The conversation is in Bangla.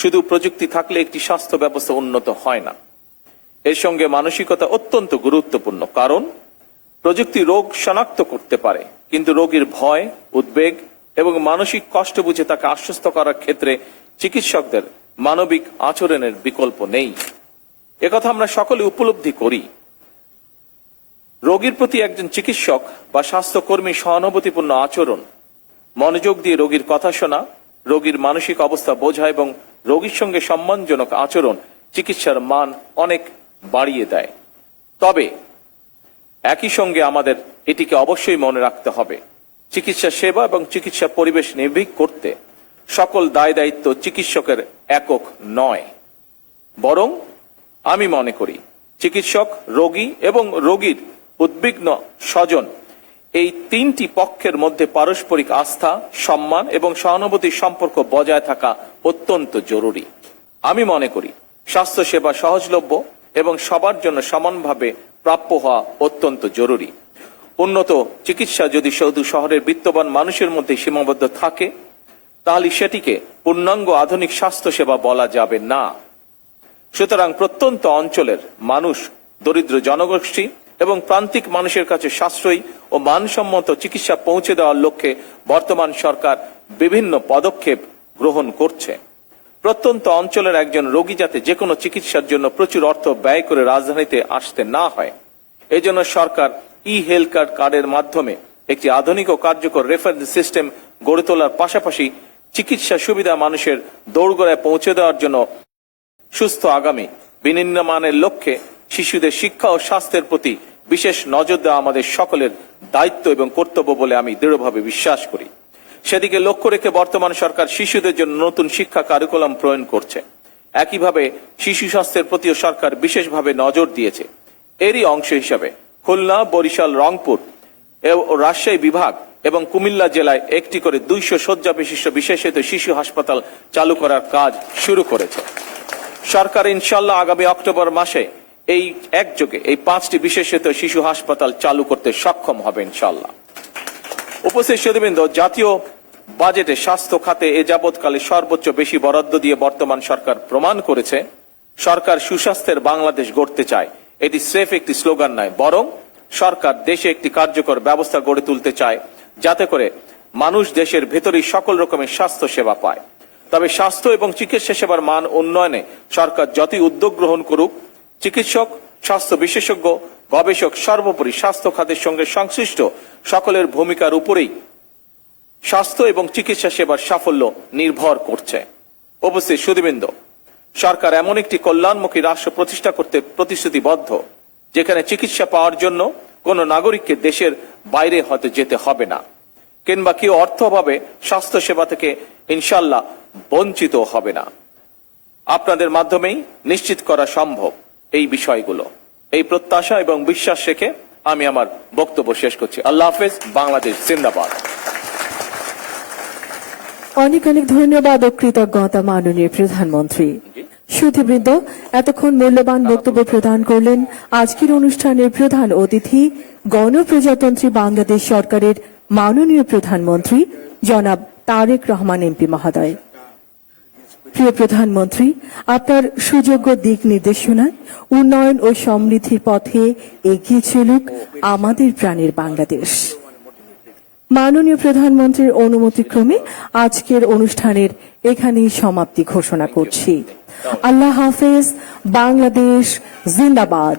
শুধু প্রযুক্তি থাকলে একটি স্বাস্থ্য ব্যবস্থা উন্নত হয় না। এর সঙ্গে মানসিকতা অত্যন্ত গুরুত্বপূর্ণ, কারণ প্রযুক্তি রোগ শনাক্ত করতে পারে, কিন্তু রোগীর ভয়, উদ্বেগ এবং মানসিক কষ্ট বুঝে তাকে আশ্বস্ত করার ক্ষেত্রে চিকিৎসকদের মানবিক আচরণের বিকল্প নেই। একথা আমরা সকলে উপলব্ধি করি। রোগীর প্রতি একজন চিকিৎসক বা স্বাস্থ্যকর্মী সহানুভূতিপূর্ণ আচরণ, মনোযোগ দিয়ে রোগীর কথা শোনা, রোগীর মানসিক অবস্থা বোঝা এবং রোগীর সঙ্গে সম্মানজনক আচরণ চিকিৎসার মান অনেক বাড়িয়ে দেয়। তবে একই সঙ্গে আমাদের এটিকে অবশ্যই মনে রাখতে হবে, চিকিৎসা সেবা এবং চিকিৎসা পরিবেশ নির্ভীক করতে সকল দায় দায়িত্ব চিকিৎসকের একক নয়, বরং আমি মনে করি চিকিৎসক, রোগী এবং রোগীর উদ্বিগ্ন স্বজন, এই তিনটি পক্ষের মধ্যে পারস্পরিক আস্থা, সম্মান এবং সহানুভূতির সম্পর্ক বজায় থাকা অত্যন্ত জরুরি। আমি মনে করি স্বাস্থ্য সেবা সহজলভ্য এবং সবার জন্য সমানভাবে প্রাপ্য হওয়া অত্যন্ত জরুরি। উন্নত চিকিৎসা যদি শুধু শহরের বিত্তবান মানুষের মধ্যে সীমাবদ্ধ থাকে, তাহলে সেটিকে পূর্ণাঙ্গ আধুনিক স্বাস্থ্য সেবা বলা যাবে না। সুতরাং প্রত্যন্ত অঞ্চলের মানুষ, দরিদ্র জনগোষ্ঠী এবং প্রান্তিক মানুষের কাছে সাশ্রয়ী ও মানসম্মত চিকিৎসা পৌঁছে দেওয়ার লক্ষ্যে বর্তমান সরকার বিভিন্ন পদক্ষেপ গ্রহণ করছে। প্রত্যন্ত অঞ্চলের একজন রোগী যাতে যে কোনো চিকিৎসার জন্য প্রচুর অর্থ ব্যয় করে রাজধানীতে আসতে না হয়, এজন্য সরকার হেলথ কার্ডের মাধ্যমে একটি আধুনিক ও কার্যকর রেফারেন্স সিস্টেম গড়ে তোলার পাশাপাশি চিকিৎসা সুবিধা মানুষের দোরগোড়ায় পৌঁছে দেওয়ার জন্য সুস্থ আগামী বিনির্মাণের লক্ষ্যে শিশুদের শিক্ষা ও স্বাস্থ্যের প্রতি বিশেষ নজর দেওয়া আমাদের সকলের দায়িত্ব এবং কর্তব্য বলে আমি দৃঢ়ভাবে বিশ্বাস করি। সেদিকে লক্ষ্য রেখে বর্তমান সরকার শিশুদের জন্য নতুন শিক্ষা কারিকুলাম প্রণয়ন করছে। একইভাবে শিশু স্বাস্থ্যের প্রতিও সরকার বিশেষভাবে নজর দিয়েছে। এরই অংশ হিসাবে খুলনা, বরিশাল, রংপুর ও রাজশাহী বিভাগ এবং কুমিল্লা জেলায় একটি করে 200 শয্যা বিশিষ্ট বিশেষায়িত শিশু হাসপাতাল চালু করার কাজ শুরু করেছে। সরকার ইনশাল্লাহ আগামী অক্টোবর মাসে এই একযোগে এই 5টি বিশেষায়িত শিশু হাসপাতাল চালু করতে সক্ষম হবে ইনশাল্লাহ। উপস্থিত সুধীবৃন্দ, জাতীয় বাজেটে স্বাস্থ্য খাতে এ যাবৎকালে সর্বোচ্চ বেশি বরাদ্দ দিয়ে বর্তমান সরকার প্রমাণ করেছে সরকার সুস্বাস্থ্যের বাংলাদেশ গড়তে চায়। এটি স্রেফ একটি স্লোগান নয়, বরং সরকার দেশে একটি কার্যকর ব্যবস্থা গড়ে তুলতে চায়, যাতে করে মানুষ দেশের ভেতরেই সকল রকমের স্বাস্থ্য সেবা পায়। তবে স্বাস্থ্য এবং চিকিৎসা সেবার মান উন্নয়নে সরকার যতই উদ্যোগ গ্রহণ করুক, চিকিৎসক, স্বাস্থ্য বিশেষজ্ঞ, গবেষক, সর্বোপরি স্বাস্থ্য খাতের সঙ্গে সংশ্লিষ্ট সকলের ভূমিকার উপরেই স্বাস্থ্য এবং চিকিৎসা সেবার সাফল্য নির্ভর করছে। উপস্থিত সুধীবৃন্দ, সরকার এমন একটি কল্যাণমুখী রাষ্ট্র প্রতিষ্ঠা করতে প্রতিশ্রুতিবদ্ধ, যেখানে চিকিৎসা পাওয়ার জন্য কোনো নাগরিককে দেশের বাইরে হয়তো যেতে হবে না, কিংবা কেউ অর্থ অভাবে স্বাস্থ্য সেবা থেকে ইনশাল্লাহ বঞ্চিত হবে না। আপনাদের মাধ্যমেই নিশ্চিত করা সম্ভব এই বিষয়গুলো। এই প্রত্যাশা এবং বিশ্বাস রেখে আমি আমার বক্তব্য শেষ করছি। আল্লাহ হাফেজ। বাংলাদেশ জিন্দাবাদ। অনেক অনেক ধন্যবাদ ও কৃতজ্ঞতা মাননীয় প্রধানমন্ত্রী। সুধীবৃন্দ, এতক্ষণ মূল্যবান বক্তব্য প্রদান করলেন আজকের অনুষ্ঠানের প্রধান অতিথি, গণপ্রজাতন্ত্রী বাংলাদেশ সরকারের মাননীয় প্রধানমন্ত্রী জনাব তারেক রহমান এমপি মহোদয়। প্রিয় প্রধানমন্ত্রী, আপনার সুযোগ্য দিক নির্দেশনায় উন্নয়ন ও সমৃদ্ধির পথে এগিয়ে চলুক আমাদের প্রাণের বাংলাদেশ। মাননীয় প্রধানমন্ত্রীর অনুমতিক্রমে আজকের অনুষ্ঠানের এখানেই সমাপ্তি ঘোষণা করছি। আল্লাহ হাফেজ। বাংলাদেশ জিন্দাবাদ।